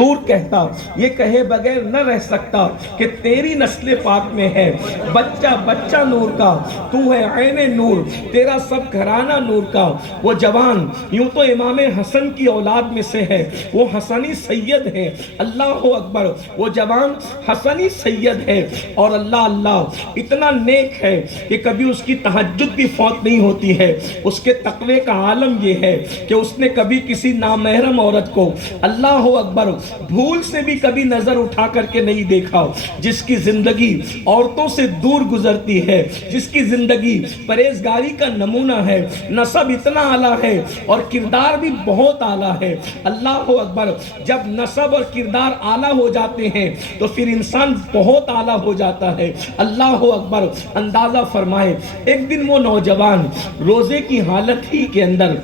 نور کہتا، یہ کہے بغیر نہ رہ سکتا کہ تیری نسل پاک میں ہے بچہ بچہ نور کا، تو ہے عین نور، تیرا سب گھرانہ نور کا۔ وہ جوان یوں تو امام حسن کی اولاد میں سے ہے، وہ حسنی سید ہے، اللہ اکبر، وہ جوان حسنی سید ہے، اور اللہ اللہ اتنا نیک ہے کہ کبھی اس کی تہجد بھی فوت نہیں ہوتی ہے۔ اس کے تقوی کا عالم یہ ہے کہ اس نے کبھی کسی نامحرم عورت کو اللہ اکبر بھول سے بھی کبھی نظر اٹھا کر کے نہیں دیکھا۔ جس کی زندگی عورتوں سے دور گزرتی ہے، جس کی زندگی پرہیزگاری کا نمونہ ہے، نسب اتنا اعلیٰ ہے اور کردار بھی بہت اعلیٰ ہے۔ اللہ اکبر، جب نسب اور کردار اعلیٰ ہو جاتے ہیں تو پھر انسان بہت اعلیٰ ہو جاتا ہے۔ اللہ اکبر، اندازہ فرمائے ایک دن وہ نوجوان روزے کی حالت ہی کے اندر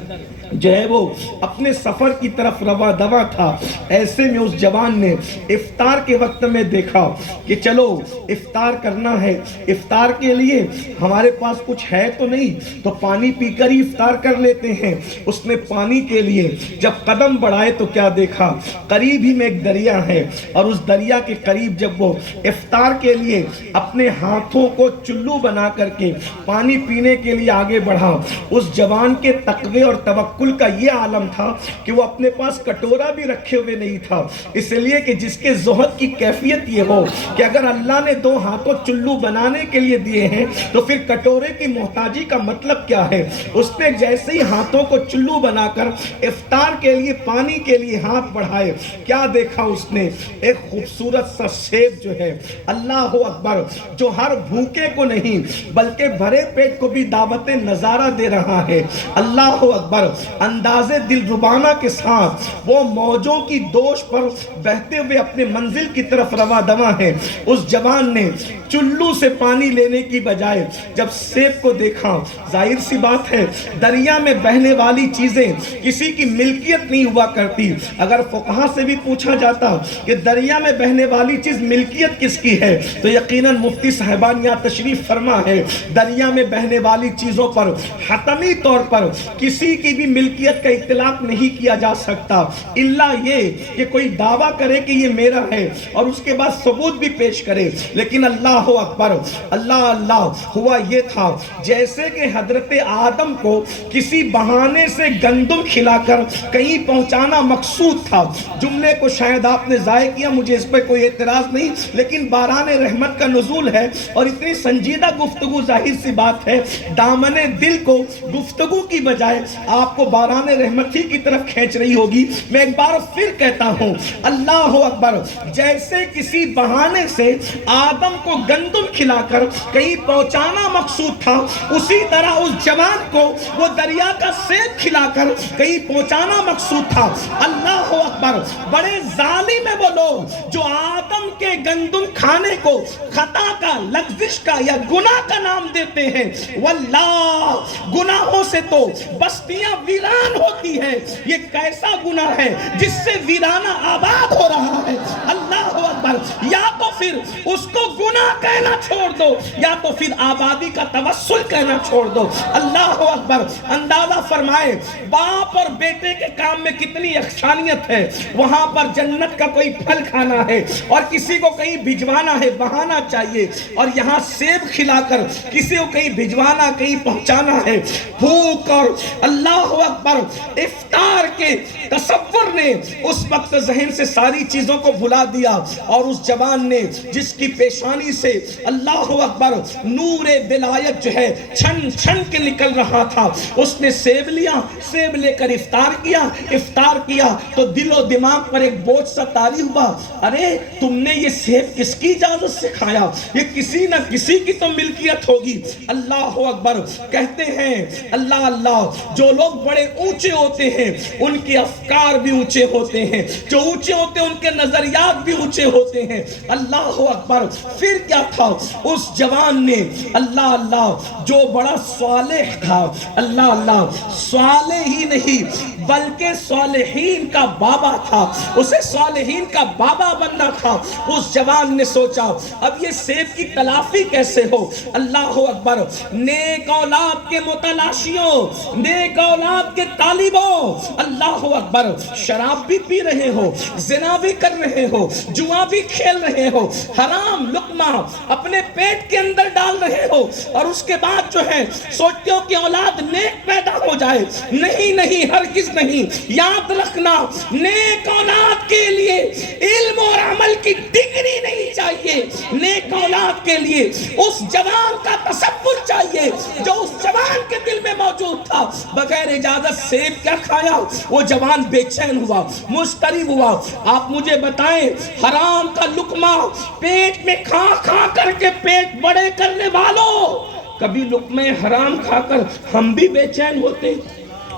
جو ہے وہ اپنے سفر کی طرف رواں دواں تھا، ایسے میں اس جوان نے افطار کے وقت میں دیکھا کہ چلو افطار کرنا ہے، افطار کے لیے ہمارے پاس کچھ ہے تو نہیں، تو پانی پی کر ہی افطار کر لیتے ہیں۔ اس نے پانی کے لیے جب قدم بڑھائے تو کیا دیکھا، قریب ہی میں ایک دریا ہے، اور اس دریا کے قریب جب وہ افطار کے لیے اپنے ہاتھوں کو چلو بنا کر کے پانی پینے کے لیے آگے بڑھا، اس جوان کے تقوی اور توکل کا یہ عالم تھا کہ وہ اپنے پاس کٹورا بھی رکھے ہوئے نہیں تھا، اس لیے کہ جس کے زہد کی کیفیت یہ ہو کہ اگر اللہ نے دو ہاتھوں چلو بنانے کے لیے دیے ہیں تو پھر کٹورے کی محتاجی کا مطلب کیا ہے۔ اس نے جیسے ہی ہاتھوں کو چلو بنا کر افطار کے لیے پانی کے لیے ہاتھ بڑھائے، کیا دیکھا اس نے، ایک خوبصورت سا سیب جو ہے، اللہ اکبر، جو ہر بھوکے کو نہیں بلکہ بھرے پیٹ کو بھی دعوت نظارہ دے رہا ہے۔ اللہ اکبر، اندازے دل ربانہ کے ساتھ وہ موجوں کی دوش پر بہتے ہوئے اپنے منزل کی طرف رواں دواں ہے۔ اس جوان نے چلو سے پانی لینے کی بجائے جب سیب کو دیکھا، ظاہر سی بات ہے دریا میں بہنے والی چیزیں کسی کی ملکیت نہیں ہوا کرتی۔ اگر فقہا سے بھی پوچھا جاتا کہ دریا میں بہنے والی چیز ملکیت کس کی ہے تو یقیناً مفتی صاحبان یہاں تشریف فرما ہے، دریا میں بہنے والی چیزوں پر حتمی طور پر کسی کی بھی ملکیت کا اطلاق نہیں کیا جا سکتا، الا یہ کہ کوئی دعویٰ کرے کہ یہ میرا ہے اور اس کے بعد ثبوت بھی پیش کرے۔ لیکن اللہ اکبر، اللہ اللہ، ہوا یہ تھا جیسے کہ حضرت آدم کو کسی بہانے سے گندم کھلا کر کہیں پہنچانا مقصود تھا۔ جملے کو شاید آپ نے ضائع کیا، مجھے اس پہ کوئی اعتراض نہیں، لیکن باران رحمت کا نزول ہے اور اتنی سنجیدہ گفتگو، ظاہر سی بات ہے دامن دل کو گفتگو کی بجائے آپ کو باران رحمت ہی کی طرف کھینچ رہی ہوگی۔ میں ایک بار پھر کہتا ہوں، اللہ اکبر، جیسے کسی بہانے سے آدم کو گندم کھلا کر کہیں پہنچانا مقصود تھا، اسی طرح اس جوان کو وہ دریا کا سیب کھلا کر کہیں پہنچانا مقصود تھا۔ اللہ اکبر، بڑے ظالم ہیں وہ لوگ جو آدم کے گندم کھانے کو خطا کا، لغزش کا یا گناہ کا نام دیتے ہیں۔ واللہ، گناہوں سے تو بستیاں ویران ہوتی ہے، یہ کیسا گناہ ہے جس سے ویرانہ آباد ہو رہا ہے۔ اللہ اکبر، یا تو پھر اس کو گناہ کہنا چھوڑ دو یا تو پھر آبادی کا توسل کہنا چھوڑ دو۔ اللہ اکبر، اندازہ فرمائے باپ اور بیٹے کے کام میں کتنی یکسانیت ہے۔ وہاں پر جنت کا کوئی پھل کھانا ہے اور کسی کو کہیں بھجوانا ہے، بہانا چاہیے، اور یہاں سیب کھلا کر کسی کو کہیں بھجوانا، کہیں پہنچانا ہے۔ بھوک اور اللہ اکبر افطار کے تصور نے اس وقت ذہن سے ساری چیزوں کو بھلا دیا، اور اس جوان نے جس کی پیشانی سے اللہ اکبر نور ولایت جو ہے چھن چھن کے نکل رہا تھا، اس نے سیب لیا، سیب لے کر افطار کیا تو دل و دماغ پر ایک بوجھ سا طاری ہوا، ارے تم نے یہ سیب کس کی اجازت سے کھایا؟ یہ کسی نہ کسی کی تو ملکیت ہوگی۔ اللہ اکبر، کہتے ہیں اللہ اللہ، جو لوگ بڑے اونچے ہوتے ہیں ان کے افکار بھی اونچے ہوتے ہیں، جو اونچے ہوتے ہیں ان کے نظریات بھی اونچے ہوتے ہیں۔ اللہ اکبر، پھر کیا تھا اس جوان نے، اللہ اللہ، جو بڑا صالح تھا، اللہ اللہ، صالح ہی نہیں بلکہ صالحین کا بابا تھا، اسے صالحین کا بابا بننا تھا۔ اس جوان نے سوچا اب یہ سیب کی تلافی کیسے ہو۔ اللہ اکبر، نیک اولاد کے متلاشیوں، نیک اولاد کے طالبوں، اللہ اکبر، شراب بھی پی رہے ہو، زنا بھی کر رہے ہو، جوا بھی کھیل رہے ہو، حرام لقمہ اپنے پیٹ کے اندر ڈال رہے ہو، اور اس کے بعد جو ہے سوچتے ہو کہ اولاد نیک پیدا ہو جائے. نہیں، ہرگز نہیں. یاد رکھنا، نیک اولاد کے لیے علم اور عمل کی ڈگری نہیں چاہیے. نیک اولاد کے لیے اس جوان کا تصور چاہیے جو اس جوان کے دل میں موجود تھا. بغیر اجازت سیب کیا کھایا؟ وہ جوان بے چین ہوا، مضطرب ہوا. آپ مجھے بتائیں، حرام کا لقمہ پیٹ میں کھا کر کے پیٹ بڑے کرنے والوں، کبھی لقمہ حرام کھا کر ہم بھی بے چین ہوتے،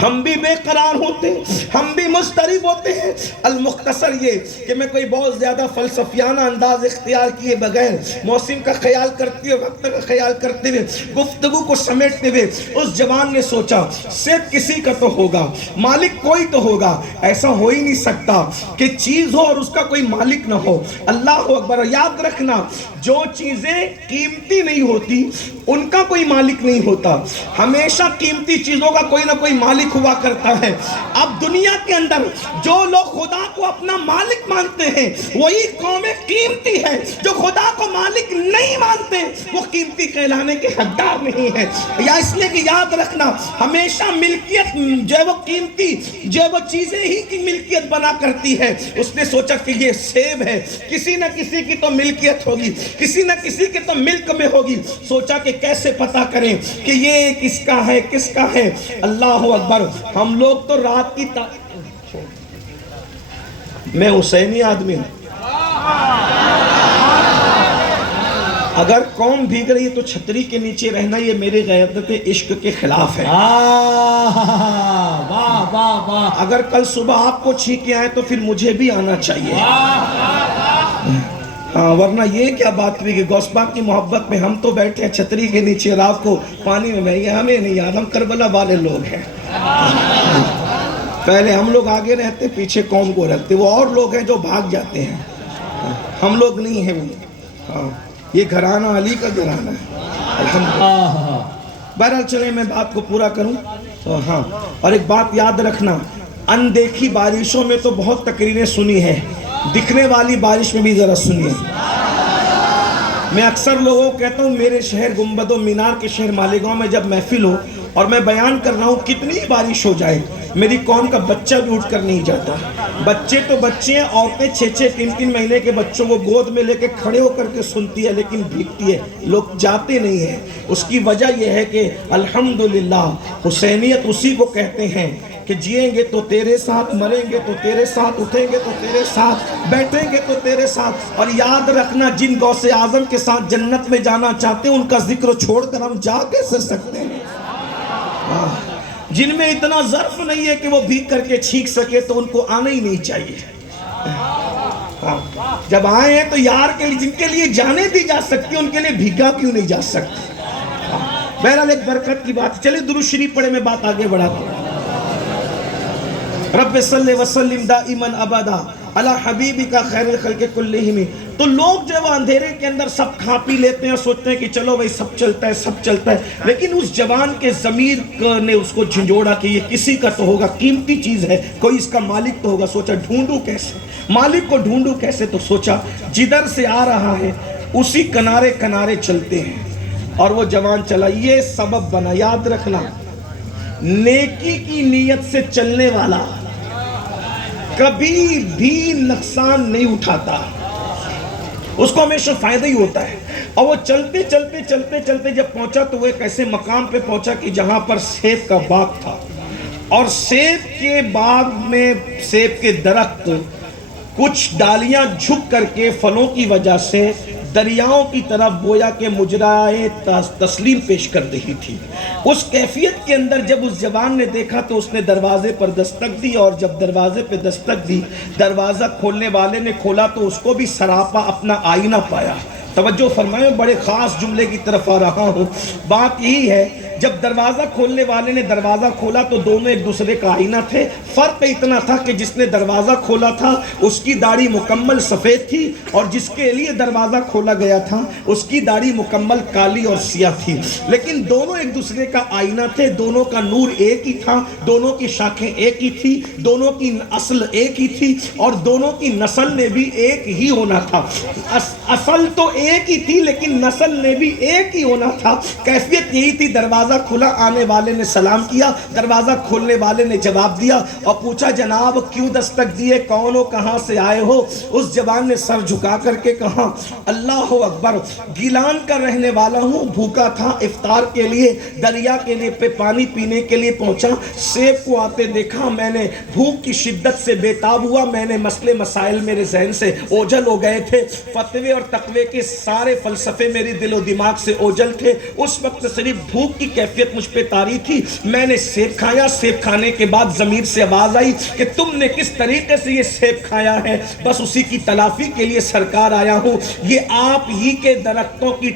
ہم بھی بے قرار ہوتے، ہم بھی مضطرب ہوتے ہیں. المختصر یہ کہ میں کوئی بہت زیادہ فلسفیانہ انداز اختیار کیے بغیر، موسم کا خیال کرتے ہوئے، وقت کا خیال کرتے ہوئے، گفتگو کو سمیٹتے ہوئے، اس جوان نے سوچا صرف کسی کا تو ہوگا، مالک کوئی تو ہوگا. ایسا ہو ہی نہیں سکتا کہ چیز ہو اور اس کا کوئی مالک نہ ہو. اللہ اکبر. یاد رکھنا، جو چیزیں قیمتی نہیں ہوتی ان کا کوئی مالک نہیں ہوتا. ہمیشہ قیمتی چیزوں کا کوئی نہ کوئی مالک ہوا کرتا ہے. اب دنیا کے اندر جو لوگ خدا کو اپنا مالک مانتے ہیں وہی قوم قیمتی ہے. جو خدا کو مالک نہیں مانتے وہ قیمتی کہلانے کے حقدار نہیں ہے. یا اس لیے کہ یاد رکھنا، ہمیشہ ملکیت جو ہے وہ قیمتی، جو ہے وہ چیزیں ہی کی ملکیت بنا کرتی ہے. اس نے سوچا کہ یہ سیب ہے، کسی نہ کسی کی تو ملکیت ہوگی، کسی نہ کسی کے تو ملک میں ہوگی. سوچا کہ کیسے پتا کریں کہ یہ کس کا ہے، کس کا ہے. اللہ اکبر. ہم لوگ تو رات کی میں حسینی آدمی ہوں. اگر قوم بھیگ رہی ہے تو چھتری کے نیچے رہنا یہ میرے غیرت عشق کے خلاف ہے. اگر کل صبح آپ کو چھینکیں آئے تو پھر مجھے بھی آنا چاہیے. ورنہ یہ کیا بات ہوئی کہ غوث پاک کی محبت میں ہم تو بیٹھے ہیں چھتری کے نیچے، رات کو پانی میں بہہ گئے. ہمیں نہیں یاد، ہم کربلا والے لوگ ہیں. پہلے ہم لوگ آگے رہتے، پیچھے قوم کو رکھتے. وہ اور لوگ ہیں جو بھاگ جاتے ہیں، ہم لوگ نہیں ہیں وہ. یہ گھرانہ علی کا گھرانہ ہے. بہرحال چلیں میں بات کو پورا کروں. ہاں، اور ایک بات یاد رکھنا، اندیکھی بارشوں میں تو بہت تقریریں سنی ہیں، دکھنے والی بارش میں بھی ذرا سنیے. میں اکثر لوگوں کو کہتا ہوں میرے شہر گنبد و مینار کے شہر مالیگاؤں میں جب محفل ہو اور میں بیان کر رہا ہوں کتنی بارش ہو جائے، میری قوم کا بچہ بھی اٹھ کر نہیں جاتا. بچے تو بچے ہیں، عورتیں 6-3 مہینے کے بچوں کو گود میں لے کے کھڑے ہو کر کے سنتی ہے لیکن بھیگتی ہے، لوگ جاتے نہیں ہیں. اس کی وجہ یہ ہے کہ الحمدللہ حسینیت اسی کو کہتے ہیں کہ جیئیں گے تو تیرے ساتھ، مریں گے تو تیرے ساتھ، اٹھیں گے تو تیرے ساتھ، بیٹھیں گے تو تیرے ساتھ. اور یاد رکھنا، جن غوث اعظم کے ساتھ جنت میں جانا چاہتے ہیں ان کا ذکر چھوڑ کر ہم جا کیسے سکتے ہیں؟ جن میں اتنا ظرف نہیں ہے کہ وہ بھیگ کر کے چھینک سکے تو ان کو آنا ہی نہیں چاہیے. جب آئے ہیں تو یار کے لیے، جن کے لیے جانے دی جا سکتی ان کے لیے بھیگا کیوں نہیں جا سکتی؟ بہرحال ایک برکت کی بات. چلے درود شریف پڑھے، میں بات آگے بڑھاتا ہوں. رب صلی وسلم دائما ابدا علی حبیبک خیر الخلق کلہم. تو لوگ جو وہ اندھیرے کے اندر سب کھا پی لیتے ہیں، سوچتے ہیں کہ چلو بھائی سب چلتا ہے، سب چلتا ہے. لیکن اس جوان کے ضمیر نے اس کو جھنجھوڑا کہ یہ کسی کا تو ہوگا، قیمتی چیز ہے، کوئی اس کا مالک تو ہوگا. سوچا ڈھونڈوں کیسے، مالک کو ڈھونڈوں کیسے. تو سوچا جدھر سے آ رہا ہے اسی کنارے کنارے چلتے ہیں. اور وہ جوان چلا. یہ سبب بنا. یاد رکھنا، نیکی کی نیت سے چلنے والا کبھی بھی نقصان نہیں اٹھاتا، اس کو ہمیشہ فائدہ ہی ہوتا ہے. اور وہ چلتے چلتے چلتے چلتے جب پہنچا تو وہ ایک ایسے مقام پہ پہنچا کہ جہاں پر سیب کا باغ تھا. اور سیب کے باغ میں سیب کے درخت کچھ ڈالیاں جھک کر کے پھلوں کی وجہ سے دریاؤں کی طرف گویا کہ مجرائے تسلیم پیش کر رہی تھی. اس کیفیت کے اندر جب اس جوان نے دیکھا تو اس نے دروازے پر دستک دی. اور جب دروازے پہ دستک دی، دروازہ کھولنے والے نے کھولا تو اس کو بھی سراپا اپنا آئینہ پایا. توجہ فرمائیں، بڑے خاص جملے کی طرف آ رہا ہوں. بات یہی ہے جب دروازہ کھولنے والے نے دروازہ کھولا تو دونوں ایک دوسرے کا آئینہ تھے. فرق اتنا تھا کہ جس نے دروازہ کھولا تھا اس کی داڑھی مکمل سفید تھی اور جس کے لیے دروازہ کھولا گیا تھا اس کی داڑھی مکمل کالی اور سیاہ تھی. لیکن دونوں ایک دوسرے کا آئینہ تھے, دونوں کا نور ایک ہی تھا, دونوں کی شاخیں ایک ہی تھی, دونوں کی اصل ایک ہی تھی اور دونوں کی نسل نے بھی ایک ہی ہونا تھا. اصل تو ایک ہی تھی لیکن نسل نے بھی ایک ہی ہونا تھا. کیفیت یہی تھی. دروازہ کھلا, آنے والے نے سلام کیا, دروازہ کھولنے والے نے جواب دیا اور پوچھا جناب کیوں دستک دیے, کون ہو, کہاں سے آئے ہو؟ اس جوان نے سر جھکا کر کے کہا اللہ اکبر, گیلان کا رہنے والا ہوں, بھوکا تھا, افطار کے لیے دریا کے لیے پانی پینے کے لیے پہنچا, سیب کو آتے دیکھا, میں نے بھوک کی شدت سے بیتاب ہوا, میں نے مسئلے مسائل میرے ذہن سے اوجھل ہو گئے تھے, فتوے اور تقوی کے سارے فلسفے میری دل و دماغ سے اوجھل تھے. اس وقت صرف بھوک کی کیفیت مجھ پہ طاری تھی. میں نے سیب کھایا, سیب کھانے کے بعد ضمیر سے آواز آئی کہ تم نے کس طریقے سے یہ سیب کھایا ہے, بس اسی کی تلافی کے لیے سرکار آیا ہوں. یہ آپ ہی کے درختوں کی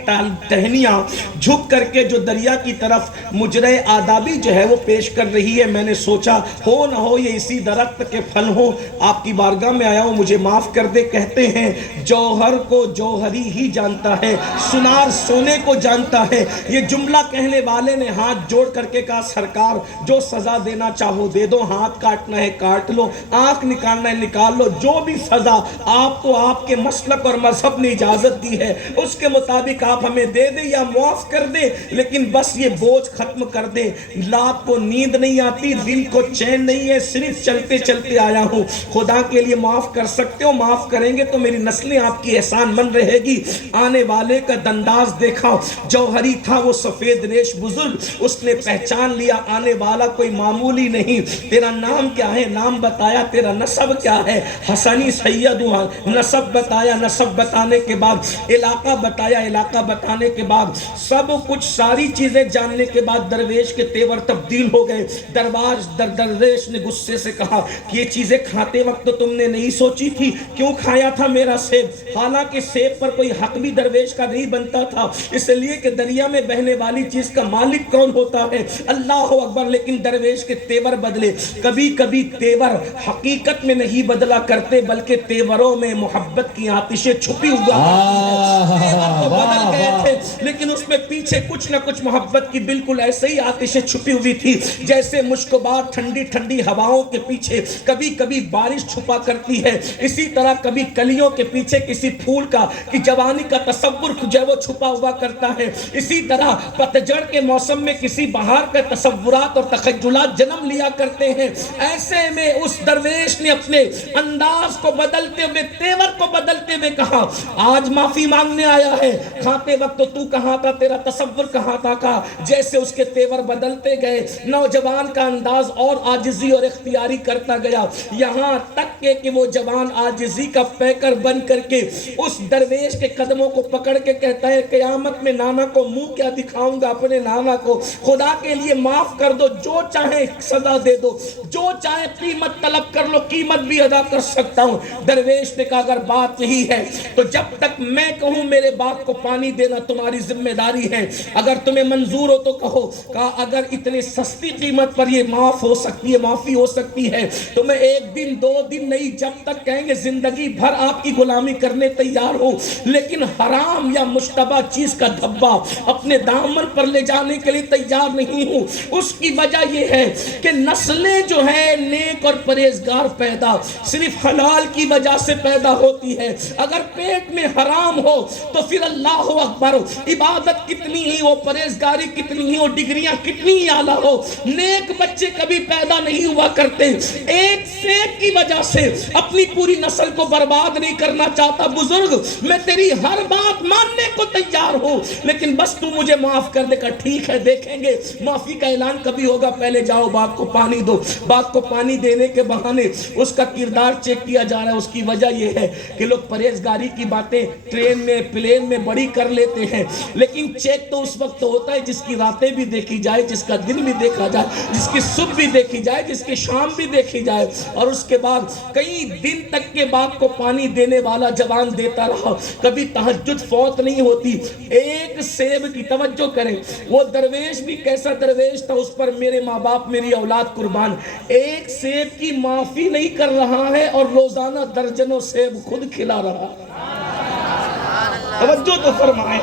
ٹہنیاں جھک کر کے جو دریا کی طرف مجرے آدابی جو ہے وہ پیش کر رہی ہے, میں نے سوچا ہو نہ ہو یہ اسی درخت کے پھل ہوں. آپ کی بارگاہ میں آیا ہوں, مجھے معاف کر دے. کہتے ہیں جوہر کو جوہری ہی جانتا ہے, سنار سونے کو جانتا ہے. یہ جملہ کہنے والے نے ہاتھ جوڑ کر کے کہا سرکار جو سزا دینا چاہو دے دو, ہاتھ کاٹنا ہے کاٹ لو, آنکھ نکالنا ہے نکال لو, جو بھی سزا آپ کو آپ کے مسلک اور مذہب نے اجازت دی ہے اس کے مطابق آپ ہمیں دے دیں یا معاف کر دیں, لیکن بس یہ بوجھ ختم کر دیں. رات کو نیند نہیں آتی, دل کو چین نہیں ہے, صرف چلتے چلتے آیا ہوں. خدا کے لیے معاف کر سکتے ہو, معاف کریں گے تو میری نسلیں آپ کی احسان من رہے گی. آنے والے کا دنداز دیکھا, جوہری تھا وہ سفید ریش بزرگ, اس نے پہچان لیا آنے والا کوئی معمولی نہیں. تیرا نام کیا ہے؟ نام بتایا. تیرا نسب کیا ہے؟ حسنی سید ہوا. نسب بتایا, نسب بتانے کے بعد علاقہ بتایا, علاقہ بتانے کے بعد سب کچھ ساری چیزیں جاننے کے بعد درویش کے تیور تبدیل ہو گئے. درویش نے غصے سے کہا کہ یہ چیزیں کھاتے وقت تو تم نے نہیں سوچی تھی, کیوں کھایا تھا میرا سیب؟ حالانکہ سیب پر کوئی حق بھی درویش کا نہیں بنتا تھا, اس لیے کہ دریا میں بہنے والی چیز کا مالک کون ہوتا ہے؟ اللہ اکبر. لیکن درویش کے تیور بدلے. کبھی کبھی تیور حقیقت میں نہیں بدلا کرتے بلکہ تیوروں میں محبت کی آتشیں چھپی ہوا بدل گئے تھے, لیکن اس میں پیچھے کچھ نہ کچھ محبت کی بالکل ایسے ہی آتشیں چھپی ہوئی تھی جیسے مشکبات ٹھنڈی ٹھنڈی ہواؤں کے پیچھے کبھی کبھی بارش چھپا کرتی ہے, اسی طرح کبھی کلیوں کے پیچھے کسی پھول کا کی جوانی کا تصور جو ہے وہ چھپا ہوا کرتا ہے, اسی طرح پتجھڑ کے موسم میں کسی بہار کے تصورات اور تخیلات جنم لیا کرتے ہیں. ایسے میں اس درویش نے اپنے انداز کو بدلتے ہوئے, تیور کو بدلتے ہوئے کہا آج معافی مانگنے آیا ہے, کھاتے وقت تو کہاں تھا, تیرا تصور کہاں تھا؟ کہا جیسے اس کے تیور بدلتے گئے نوجوان کا انداز اور عاجزی اور اختیاری کرتا گیا, یہاں تک کہ وہ جوان عاجزی کا پیکر بن کر کے اس درویش کے قدموں کو پکڑ کے کہتا ہے قیامت میں نانا کو منہ کیا دکھاؤں گا اپنے نانا کو, خدا کے لیے معاف کر دو, جو چاہے سزا دے دو, جو چاہے قیمت طلب کر لو, قیمت بھی ادا کر سکتا ہوں. درویش نے کہا اگر بات یہی ہے تو جب تک میں کہوں میرے باپ کو پانی دینا تمہاری ذمہ داری ہے, اگر تمہیں منظور ہو تو کہو. کہا اگر اتنی سستی قیمت پر یہ معاف ہو سکتی ہے, معافی ہو سکتی ہے تو میں ایک دن دو دن نہیں, جب تک کہیں گے زندگی بھر آپ کی غلامی کرنے تیار ہوں, لیکن حرام یا مشتبہ چیز کا دھبا اپنے دامن پر لے جانے کے لیے تیار نہیں ہوں. اس کی وجہ یہ ہے کہ نسلیں جو ہے نیک اور پرہیزگار پیدا صرف حلال کی وجہ سے پیدا ہوتی ہے. اگر پیٹ میں حرام ہو تو پھر اللہ اکبر عبادت کتنی ہی ہو, پرہیزگاری کتنی ہی ہو, ڈگریاں کتنی ہی اعلیٰ ہو, نیک بچے کبھی پیدا نہیں ہوا کرتے. ایک سیب کی وجہ سے اپنی پوری نسل کو برباد نہیں کرنا چاہتا. بزرگ میں تیری ہر بات ماننے کو تیار ہوں, لیکن بس تو مجھے معاف کر دے. کہا ٹھیک ہے دیکھیں گے معافی کا اعلان کبھی ہوگا, پہلے جاؤ باپ کو پانی دو. باپ کو پانی دینے کے بہانے اس کا کردار چیک کیا جا رہا ہے. اس کی وجہ یہ ہے کہ لوگ پرہیزگاری کی باتیں ٹرین میں پلین میں بڑی کر لیتے ہیں, لیکن چیک تو اس وقت ہوتا ہے جس کی راتیں بھی دیکھی جائے, جس کا دن بھی دیکھا جائے, جس کی صبح بھی دیکھی جائے, جس کی شام بھی دیکھی جائے. اور اس کے بعد کئی دن تک کے باپ کو پانی دینے والا جوان دیتا رہا, کبھی تہجد فوت نہیں ہوتی. ایک سیب کی توجہ کریں, وہ درویش بھی کیسا درویش تھا، اس پر میرے ماں باپ میری اولاد قربان، ایک سیب کی معافی نہیں کر رہا ہے اور روزانہ درجنوں سیب خود کھلا رہا۔ توجہ تو فرمائے۔